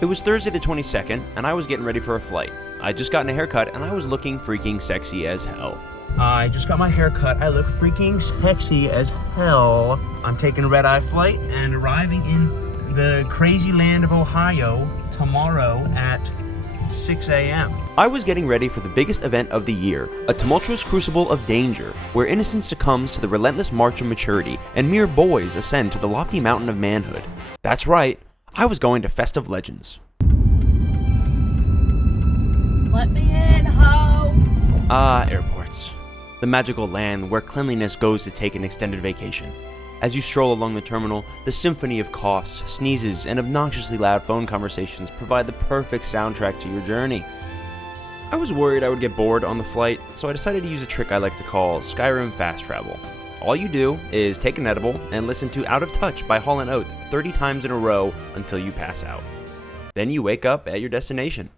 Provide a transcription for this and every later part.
It was Thursday the 22nd, and I was getting ready for a flight. I'd just gotten a haircut, and I was looking freaking sexy as hell. I just got my hair cut. I look freaking sexy as hell. I'm taking a red-eye flight and arriving in the crazy land of Ohio tomorrow at 6 a.m. I was getting ready for the biggest event of the year, a tumultuous crucible of danger, where innocence succumbs to the relentless march of maturity and mere boys ascend to the lofty mountain of manhood. That's right, I was going to Festive Legends. Let me in, ho! Airports. The magical land where cleanliness goes to take an extended vacation. As you stroll along the terminal, the symphony of coughs, sneezes, and obnoxiously loud phone conversations provide the perfect soundtrack to your journey. I was worried I would get bored on the flight, so I decided to use a trick I like to call Skyrim Fast Travel. All you do is take an edible and listen to Out of Touch by Hall & Oates 30 times in a row until you pass out. Then you wake up at your destination.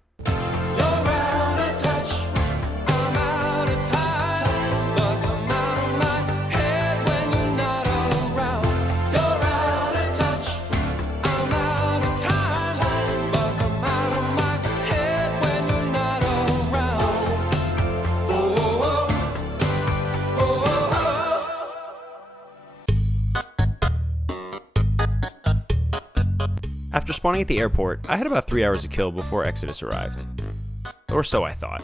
After spawning at the airport, I had about 3 hours to kill before Exodus arrived. Or so I thought.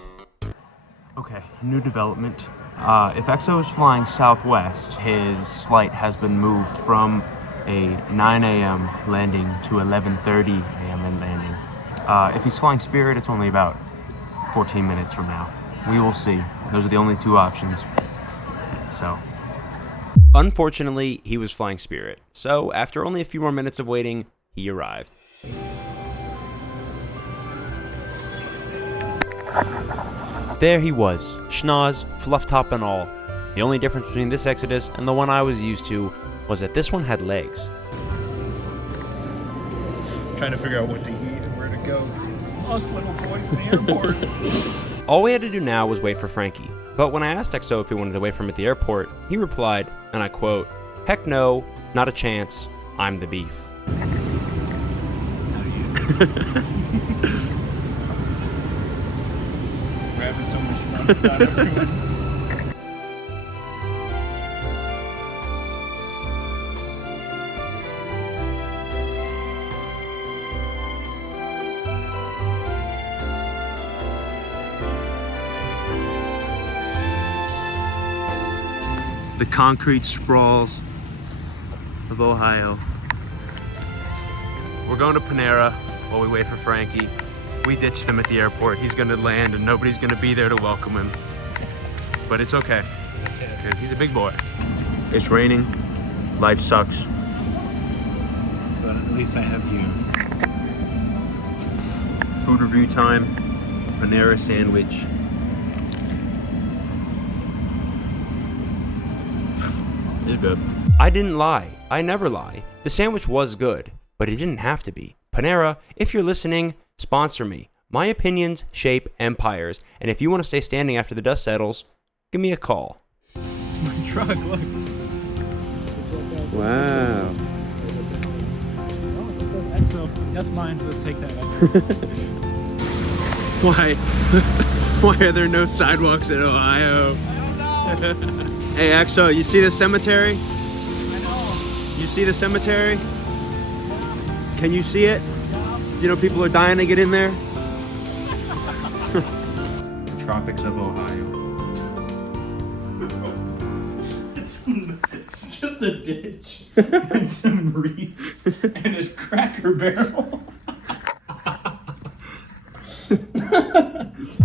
Okay, new development. If Exo is flying southwest, his flight has been moved from a 9 a.m. landing to 11:30 a.m. landing. If he's flying Spirit, it's only about 14 minutes from now. We will see. Those are the only two options. So. Unfortunately, he was flying Spirit. So, after only a few more minutes of waiting, he arrived. There he was, schnoz, fluff top and all. The only difference between this Exodus and the one I was used to was that this one had legs. Trying to figure out what to eat and where to go. Lost little boys in the airport. All we had to do now was wait for Frankie. But when I asked Exo if he wanted to wait for him at the airport, he replied, and I quote, "Heck no, not a chance, I'm the beef." We're having so much fun without everyone. The concrete sprawls of Ohio. We're going to Panera while we wait for Frankie. We ditched him at the airport. He's gonna land and nobody's gonna be there to welcome him. But it's okay, because he's a big boy. It's raining, life sucks. But at least I have you. Food review time, Panera sandwich. It's good. I didn't lie. I never lie. The sandwich was good, but it didn't have to be. Panera, if you're listening, sponsor me. My opinions shape empires, and if you want to stay standing after the dust settles, give me a call. My truck, look. Wow. Exo, that's mine. Let's take that up. Why? Why are there no sidewalks in Ohio? I don't know. Hey, Exo, you see the cemetery? I know. You see the cemetery? Can you see it? You know, people are dying to get in there. The tropics of Ohio. It's just a ditch and some reeds and a Cracker Barrel.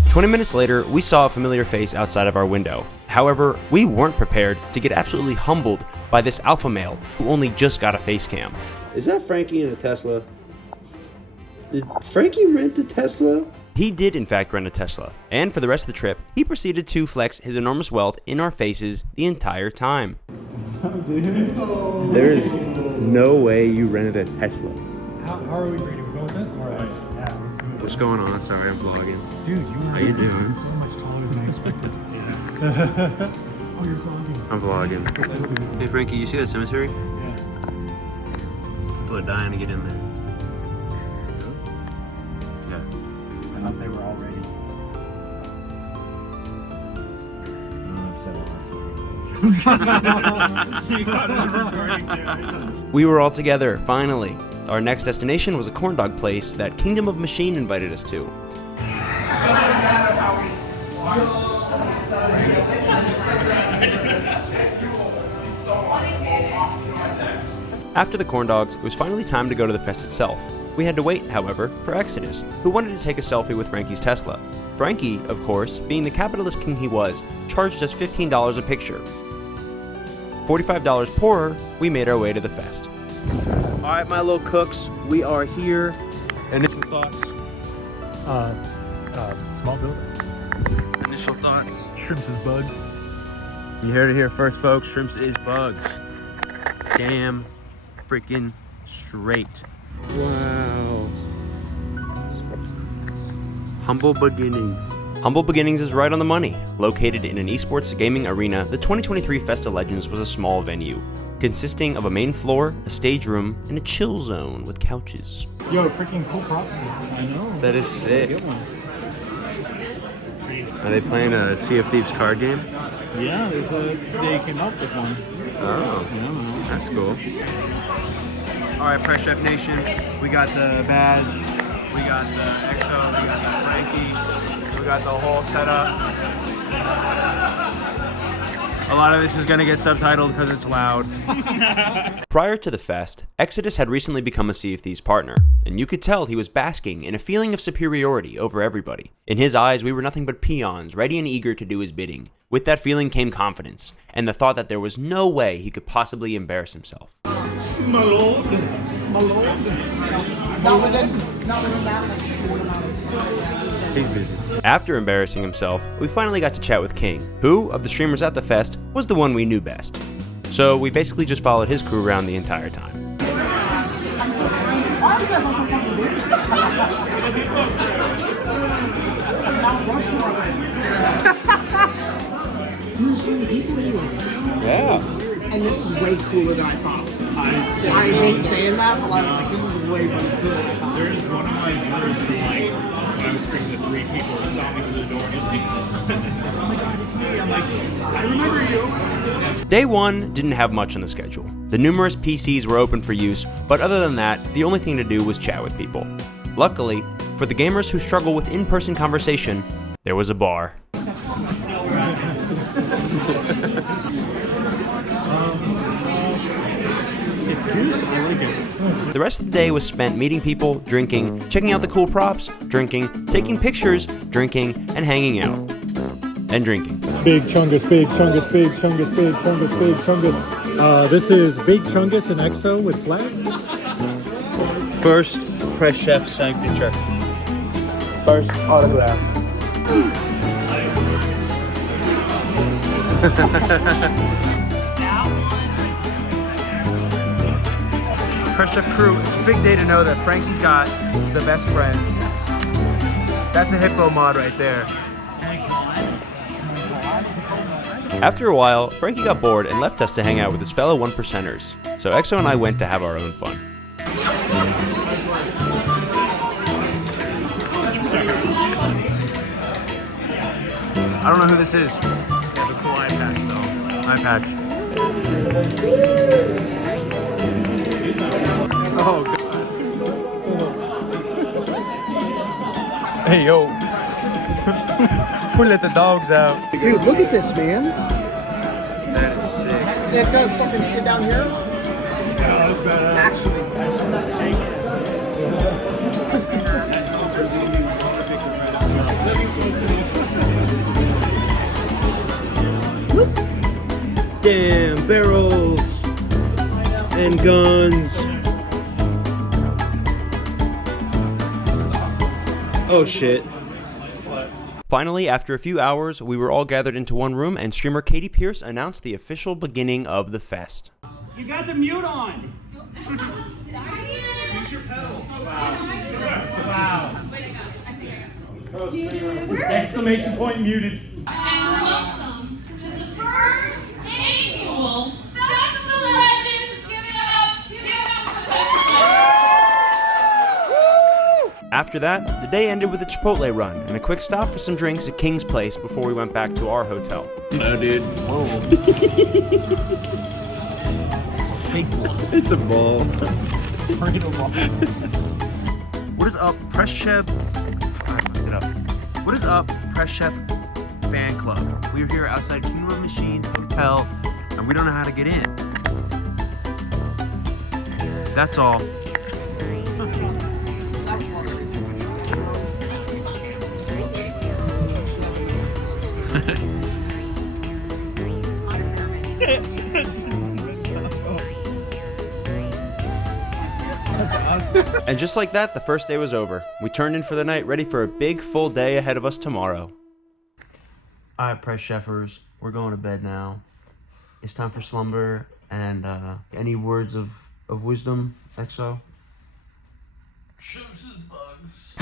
20 minutes later, we saw a familiar face outside of our window. However, we weren't prepared to get absolutely humbled by this alpha male who only just got a face cam. Is that Frankie in a Tesla? Did Frankie rent a Tesla? He did in fact rent a Tesla, and for the rest of the trip, he proceeded to flex his enormous wealth in our faces the entire time. There's no way you rented a Tesla. How are we ready? We go with this? Alright. Yeah, let's do it. What's going on? Sorry, I'm vlogging. Dude, you are How you doing? so much taller than I expected. Oh, you're vlogging. I'm vlogging. Hey Frankie, you see that cemetery? Yeah. People are dying to get in there. thought they were all ready. We were all together, finally. Our next destination was a corn dog place that Kingdom of Machine invited us to. After the corn dogs, it was finally time to go to the fest itself. We had to wait, however, for Exodus, who wanted to take a selfie with Frankie's Tesla. Frankie, of course, being the capitalist king he was, charged us $15 a picture. $45 poorer, we made our way to the fest. Alright, my little cooks, we are here. Initial thoughts? Small building. Initial thoughts? Shrimps is bugs. You heard it here first, folks. Shrimps is bugs. Damn freaking straight. Wow. Humble Beginnings. Humble Beginnings is right on the money. Located in an esports gaming arena, the 2023 Festa Legends was a small venue, consisting of a main floor, a stage room, and a chill zone with couches. Yo, freaking cool props. I know. That is sick. Good one. Are they playing a Sea of Thieves card game? Yeah, they came up with one. Oh, Yeah. that's cool. Alright, Press Chef Nation, we got the badge, we got the EXO, we got the Frankie, we got the whole setup. A lot of this is gonna get subtitled because it's loud. Prior to the fest, Exodus had recently become a Sea of Thieves partner, and you could tell he was basking in a feeling of superiority over everybody. In his eyes, we were nothing but peons, ready and eager to do his bidding. With that feeling came confidence, and the thought that there was no way he could possibly embarrass himself. My lord. My lord. Not within that much. He's busy. After embarrassing himself, we finally got to chat with King, who, of the streamers at the fest, was the one we knew best. So we basically just followed his crew around the entire time. Why are you guys also fucking big? There's so many people here. Yeah. And this is way cooler than I thought. I hate saying that, but I was like, this is way cooler than I thought. There's one of my viewers who, like, when I was screaming to 3 people who saw me through the door and it was me. Oh my god, it's me. I'm like, I remember you. Day 1 didn't have much on the schedule. The numerous PCs were open for use, but other than that, the only thing to do was chat with people. Luckily, for the gamers who struggle with in-person conversation, there was a bar. It's juice. I like it. The rest of the day was spent meeting people, drinking, checking out the cool props, drinking, taking pictures, drinking, and hanging out. And drinking. Big Chungus, Big Chungus, Big Chungus, Big Chungus, Big Chungus. This is Big Chungus and EXO with flags. First, Press Chef signature. First autograph. Press Chef crew, it's a big day to know that Frankie's got the best friends. That's a hippo mod right there. After a while, Frankie got bored and left us to hang out with his fellow 1%ers. So EXO and I went to have our own fun. I don't know who this is. Yeah, the cool eye patch though. Eye patch. Oh god. Hey yo. Who let the dogs out? Dude, look at this, man. That is sick. Yeah, it's got his fucking shit down here. Actually, Damn, barrels and guns. Oh shit. Finally, after a few hours, we were all gathered into one room and streamer Katie Pierce announced the official beginning of the fest. You got the mute on. Did I? Use your pedals. Wow. Exclamation point muted. And welcome to the first annual Festa Legends. Give it up. Give it up for Festa Legends. After that, the day ended with a Chipotle run and a quick stop for some drinks at King's Place before we went back to our hotel. No, dude. It's a ball. What is up, Press Chef? I fucked it up. What is up, Press Chef fan club? We're here outside Kingdom of Machines Hotel, and we don't know how to get in. That's all. And just like that, the first day was over. We turned in for the night, ready for a big, full day ahead of us tomorrow. Alright, Press Chefers, we're going to bed now. It's time for slumber, and any words of wisdom, EXO? Shoots his bugs.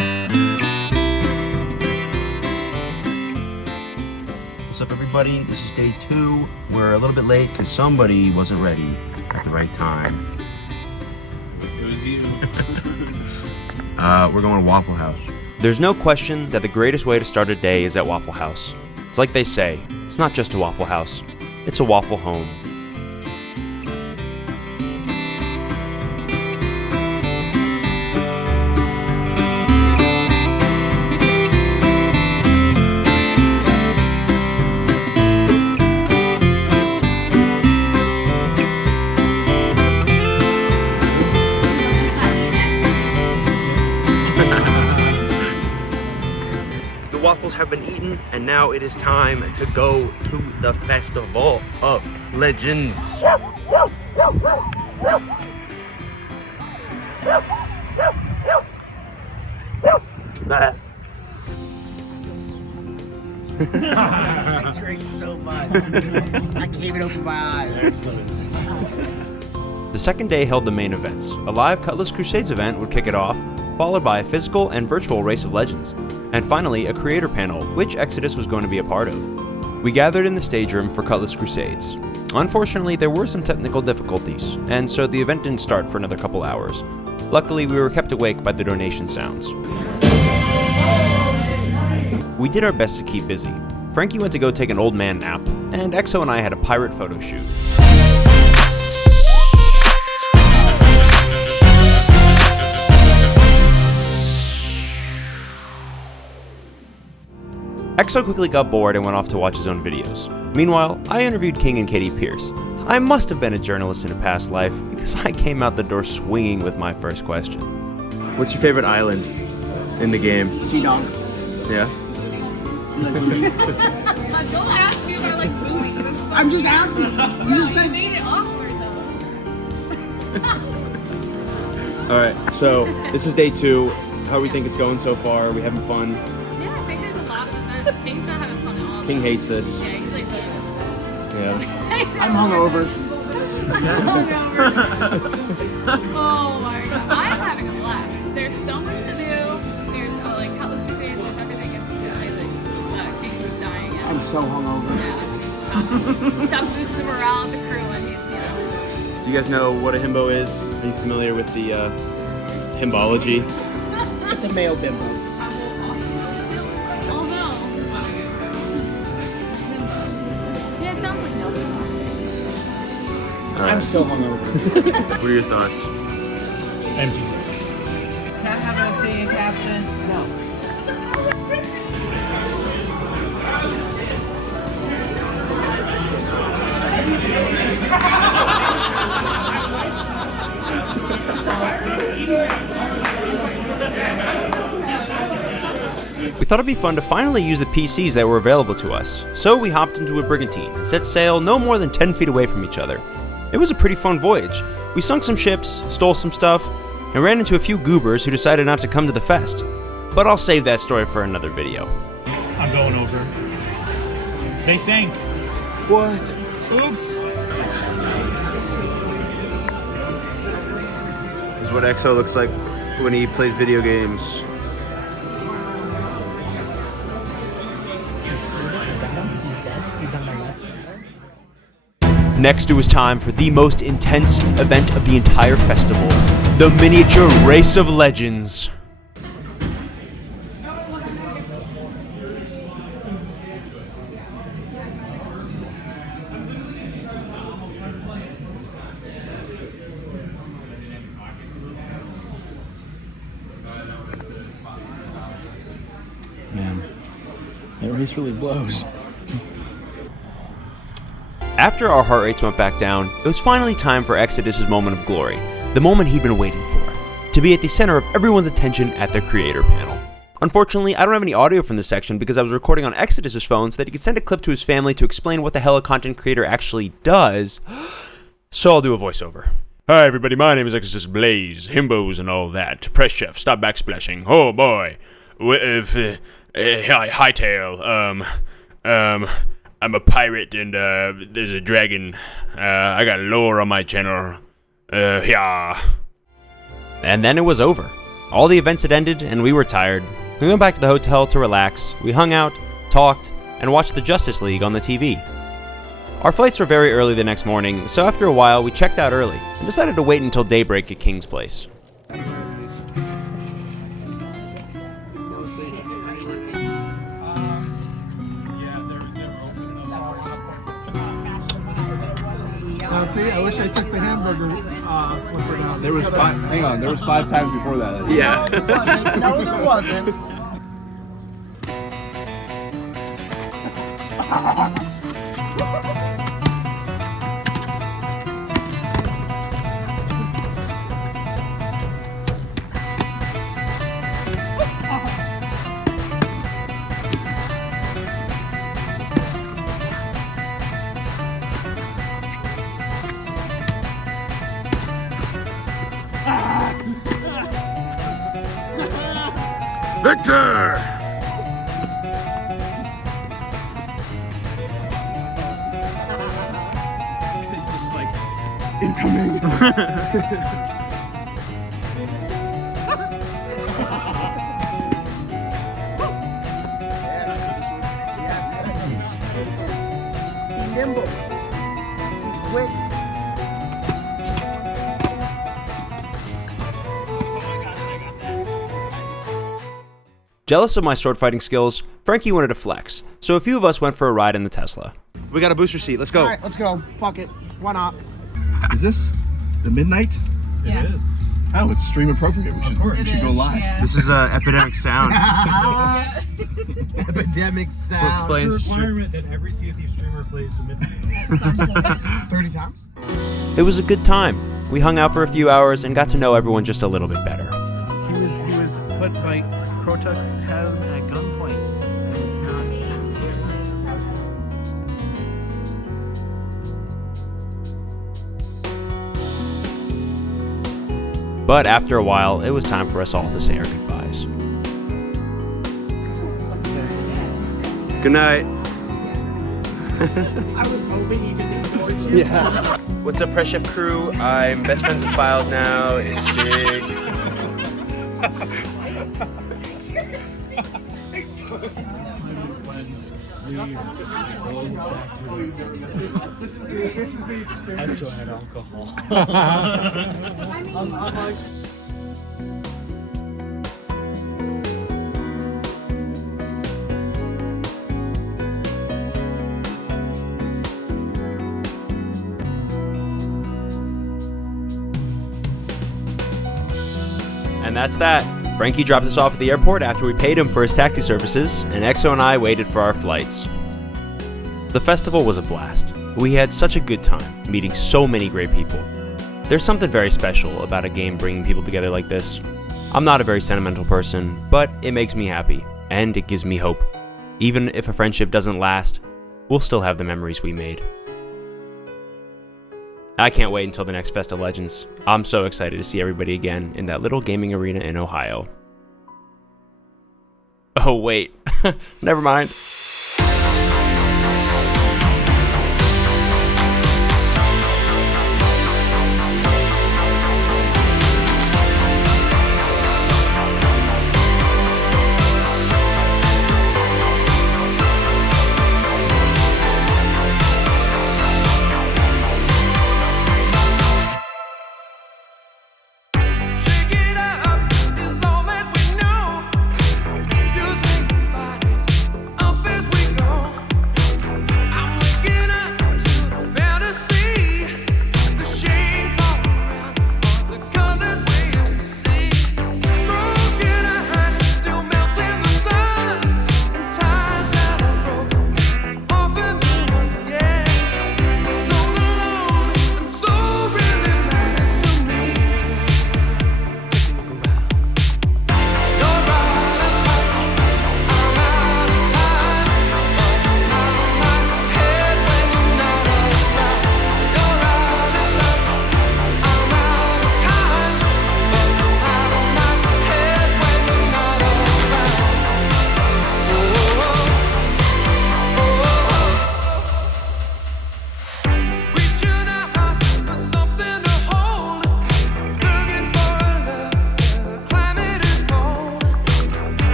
What's up, everybody? This is day 2. We're a little bit late because somebody wasn't ready at the right time. It was you. We're going to Waffle House. There's no question that the greatest way to start a day is at Waffle House. It's like they say, it's not just a Waffle House, it's a waffle home. The waffles have been eaten, and now it is time to go to the Festival of Legends. I drank so much. I can't even open my eyes. The second day held the main events. A live Cutlass Crusades event would kick it off, followed by a physical and virtual race of legends, and finally a creator panel, which Exodus was going to be a part of. We gathered in the stage room for Cutlass Crusades. Unfortunately, there were some technical difficulties, and so the event didn't start for another couple hours. Luckily, we were kept awake by the donation sounds. We did our best to keep busy. Frankie went to go take an old man nap, and EXO and I had a pirate photo shoot. EXO quickly got bored and went off to watch his own videos. Meanwhile, I interviewed King and Katie Pierce. I must have been a journalist in a past life, because I came out the door swinging with my first question. What's your favorite island in the game? Sea Dog. Yeah? Don't ask me about like booty. That's so I'm just asking. You just I said. made it awkward though. Alright, so this is day 2. How do we think it's going so far? Are we having fun? Yeah, I think there's a lot of events. King's not having fun at all. King hates this. Yeah, he's like really miserable. Yeah. I'm hungover. Oh my god, I'm having a blast. There's so much to do. There's like Cutlass Crusades. There's everything. It's King's dying. And, I'm so hungover. yeah. Stop boosting the morale of the crew when he's, you know. Do you guys know what a himbo is? Are you familiar with the himbology? It's a male bimbo. Oh no. Yeah, it sounds like no. I'm still hungover. What are your thoughts? Empty. Can I have a say caption? No. We thought it'd be fun to finally use the PCs that were available to us, so we hopped into a brigantine and set sail no more than 10 feet away from each other. It was a pretty fun voyage. We sunk some ships, stole some stuff, and ran into a few goobers who decided not to come to the fest. But I'll save that story for another video. I'm going over. They sank. What? Oops. This is what EXO looks like when he plays video games. Next, it was time for the most intense event of the entire festival, the Miniature Race of Legends. It race really blows. After our heart rates went back down, it was finally time for Exodus's moment of glory, the moment he'd been waiting for, to be at the center of everyone's attention at their creator panel. Unfortunately, I don't have any audio from this section because I was recording on Exodus's phone so that he could send a clip to his family to explain what the hell a content creator actually does, so I'll do a voiceover. Hi everybody, my name is Exodus Blaze, himbos and all that. Press chef, stop backsplashing. Oh boy. Hightail, I'm a pirate and there's a dragon. I got lore on my channel. Yeah. And then it was over. All the events had ended and we were tired. We went back to the hotel to relax. We hung out, talked, and watched the Justice League on the TV. Our flights were very early the next morning, so after a while we checked out early and decided to wait until daybreak at King's Place. See, I wish I took the hamburger flipper down. There was five. Hang on, there was 5 times before that. Yeah. No, there wasn't. Victor! It's just like Incoming. Be nimble. Be quick. Jealous of my sword fighting skills, Frankie wanted to flex, so a few of us went for a ride in the Tesla. We got a booster seat. Let's go. All right, let's go. Fuck it. Why not? Is this the midnight? Yeah. It is. Oh, it's stream appropriate. We should go live. Yeah. This is Epidemic Sound. Epidemic sound. playing Requirement that every Sea of Thieves streamer plays the midnight. 30 times? It was a good time. We hung out for a few hours and got to know everyone just a little bit better. He was put by Krotuk had him at gunpoint. And it's not. But after a while, it was time for us all to say our goodbyes. Good night. I was hoping he just ignored you. Yeah. What's up, Press Chef crew? I'm best friends with Files now. It's big. This is the experience. Also had alcohol. And that's that. Frankie dropped us off at the airport after we paid him for his taxi services, and Exo and I waited for our flights. The festival was a blast. We had such a good time, meeting so many great people. There's something very special about a game bringing people together like this. I'm not a very sentimental person, but it makes me happy, and it gives me hope. Even if a friendship doesn't last, we'll still have the memories we made. I can't wait until the next Fest of Legends. I'm so excited to see everybody again in that little gaming arena in Ohio. Oh wait, never mind.